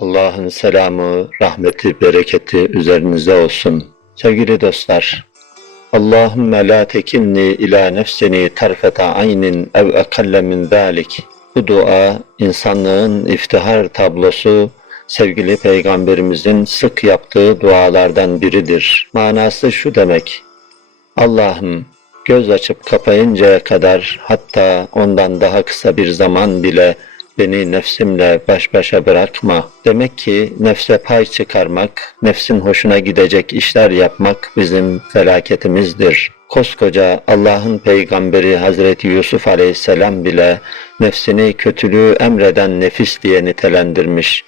Allah'ın selamı, rahmeti, bereketi üzerinize olsun. Sevgili dostlar, Allahümme la tekilni ila nefsini tarfeta aynin ev ekalle min zalik. Bu dua insanlığın iftihar tablosu sevgili peygamberimizin sık yaptığı dualardan biridir. Manası şu demek. Allah'ım göz açıp kapayıncaya kadar hatta ondan daha kısa bir zaman bile beni nefsimle baş başa bırakma. Demek ki nefse pay çıkarmak, nefsin hoşuna gidecek işler yapmak bizim felaketimizdir. Koskoca Allah'ın peygamberi Hazreti Yusuf aleyhisselam bile nefsini kötülüğü emreden nefis diye nitelendirmiş.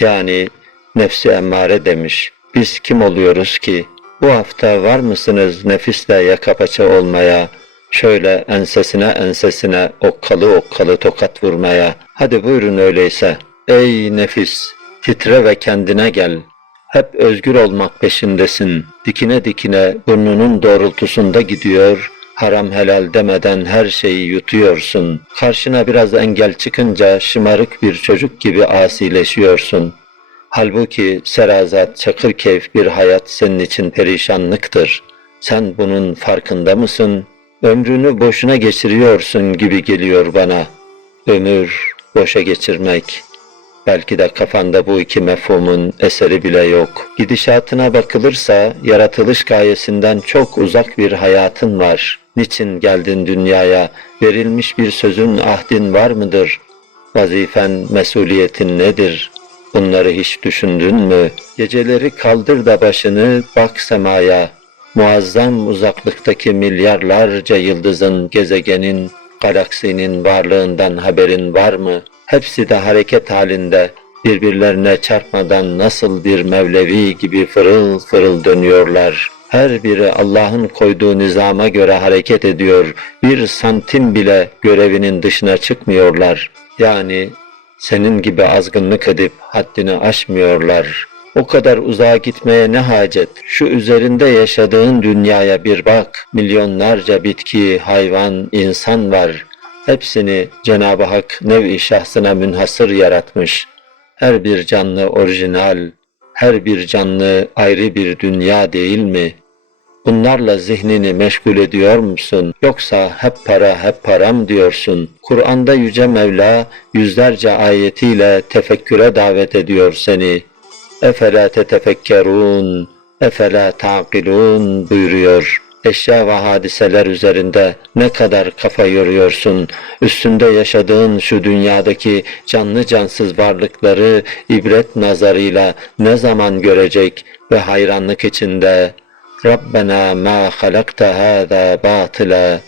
Yani nefsi emmare demiş. Biz kim oluyoruz ki? Bu hafta var mısınız nefisle yaka paça olmaya, şöyle ensesine ensesine okkalı okkalı tokat vurmaya? Hadi buyurun öyleyse. Ey nefis, titre ve kendine gel. Hep özgür olmak peşindesin. Dikine dikine burnunun doğrultusunda gidiyor, haram helal demeden her şeyi yutuyorsun. Karşına biraz engel çıkınca şımarık bir çocuk gibi asileşiyorsun. Halbuki serazat, çakır keyif bir hayat senin için perişanlıktır. Sen bunun farkında mısın? Ömrünü boşuna geçiriyorsun gibi geliyor bana. Ömür, boşa geçirmek. Belki de kafanda bu iki mefhumun eseri bile yok. Gidişatına bakılırsa yaratılış gayesinden çok uzak bir hayatın var. Niçin geldin dünyaya? Verilmiş bir sözün ahdin var mıdır? Vazifen, mesuliyetin nedir? Bunları hiç düşündün mü? Geceleri kaldır da başını bak semaya. Muazzam uzaklıktaki milyarlarca yıldızın, gezegenin, galaksinin varlığından haberin var mı? Hepsi de hareket halinde, birbirlerine çarpmadan nasıl bir Mevlevi gibi fırıl fırıl dönüyorlar. Her biri Allah'ın koyduğu nizama göre hareket ediyor. Bir santim bile görevinin dışına çıkmıyorlar. Yani senin gibi azgınlık edip haddini aşmıyorlar. O kadar uzağa gitmeye ne hacet? Şu üzerinde yaşadığın dünyaya bir bak. Milyonlarca bitki, hayvan, insan var. Hepsini Cenab-ı Hak nev-i şahsına münhasır yaratmış. Her bir canlı orijinal, her bir canlı ayrı bir dünya değil mi? Bunlarla zihnini meşgul ediyor musun? Yoksa hep para hep param diyorsun. Kur'an'da Yüce Mevla yüzlerce ayetiyle tefekküre davet ediyor seni. Efela tetefekkerun, efela taqilun buyuruyor. Eşya ve hadiseler üzerinde ne kadar kafa yoruyorsun, üstünde yaşadığın şu dünyadaki canlı cansız varlıkları ibret nazarıyla ne zaman görecek ve hayranlık içinde Rabbena ma halakta hâzâ batıla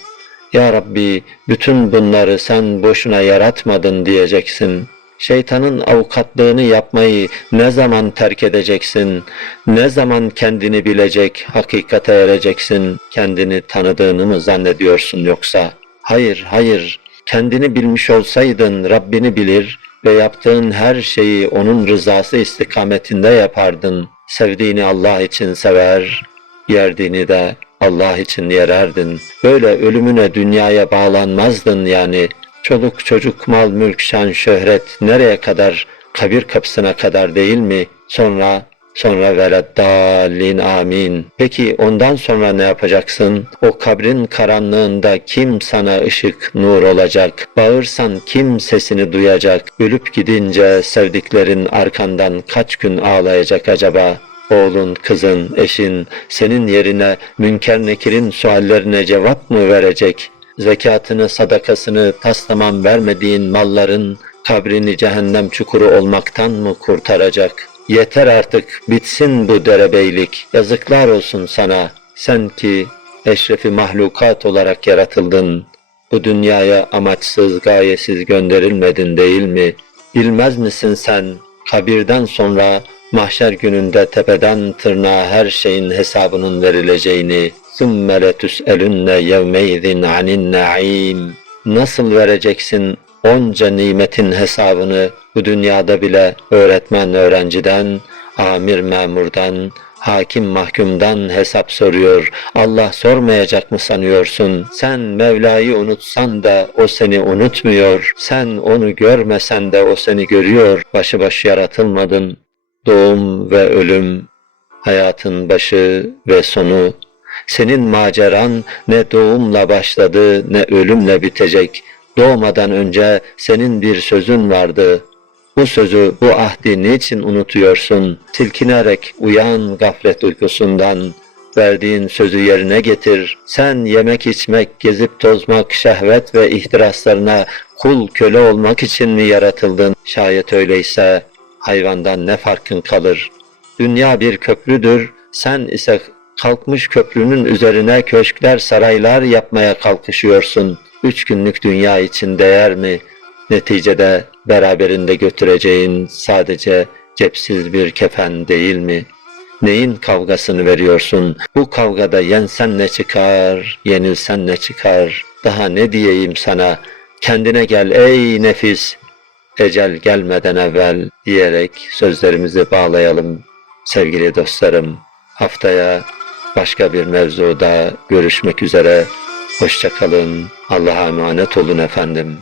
Ya Rabbi bütün bunları sen boşuna yaratmadın diyeceksin. Şeytanın avukatlığını yapmayı ne zaman terk edeceksin? Ne zaman kendini bilecek, hakikate ereceksin? Kendini tanıdığını mı zannediyorsun yoksa? Hayır, hayır. Kendini bilmiş olsaydın Rabbini bilir ve yaptığın her şeyi onun rızası istikametinde yapardın. Sevdiğini Allah için sever, yerdiğini de Allah için yererdin. Böyle ölümüne dünyaya bağlanmazdın yani. Çoluk çocuk mal mülk şan şöhret nereye kadar kabir kapısına kadar değil mi? Sonra sonra veleddallin amin. Peki ondan sonra ne yapacaksın? O kabrin karanlığında kim sana ışık, nur olacak? Bağırsan kim sesini duyacak? Ölüp gidince sevdiklerin arkandan kaç gün ağlayacak acaba? Oğlun, kızın, eşin senin yerine münker nekirin suallerine cevap mı verecek? Zekatını, sadakasını tas tamam vermediğin malların kabrini cehennem çukuru olmaktan mı kurtaracak? Yeter artık, bitsin bu derebeylik. Yazıklar olsun sana. Sen ki eşrefi mahlukat olarak yaratıldın. Bu dünyaya amaçsız, gayesiz gönderilmedin değil mi? Bilmez misin sen? Kabirden sonra mahşer gününde tepeden tırnağa her şeyin hesabının verileceğini ثُمَّ لَتُسْأَلُنَّ يَوْمَيْذٍ عَنِ النَّعِيمِ Nasıl vereceksin onca nimetin hesabını bu dünyada bile öğretmen öğrenciden, amir memurdan, Hakim mahkumdan hesap soruyor. Allah sormayacak mı sanıyorsun? Sen Mevla'yı unutsan da o seni unutmuyor. Sen onu görmesen de o seni görüyor. Başı baş yaratılmadın. Doğum ve ölüm, hayatın başı ve sonu. senin maceran ne doğumla başladı ne ölümle bitecek. Doğmadan önce senin bir sözün vardı. Bu sözü, bu ahdi niçin unutuyorsun? Tilkinerek uyan gaflet uykusundan. Verdiğin sözü yerine getir. Sen yemek içmek, gezip tozmak, şehvet ve ihtiraslarına kul köle olmak için mi yaratıldın? Şayet öyleyse hayvandan ne farkın kalır? Dünya bir köprüdür, sen ise kalkmış köprünün üzerine köşkler, saraylar yapmaya kalkışıyorsun. Üç günlük dünya için değer mi? Neticede beraberinde götüreceğin sadece cepsiz bir kefen değil mi? Neyin kavgasını veriyorsun? Bu kavgada yensen ne çıkar, yenilsen ne çıkar? Daha ne diyeyim sana? Kendine gel ey nefis, ecel gelmeden evvel diyerek sözlerimizi bağlayalım. Sevgili dostlarım, haftaya başka bir mevzuda görüşmek üzere. Hoşçakalın. Allah'a emanet olun efendim.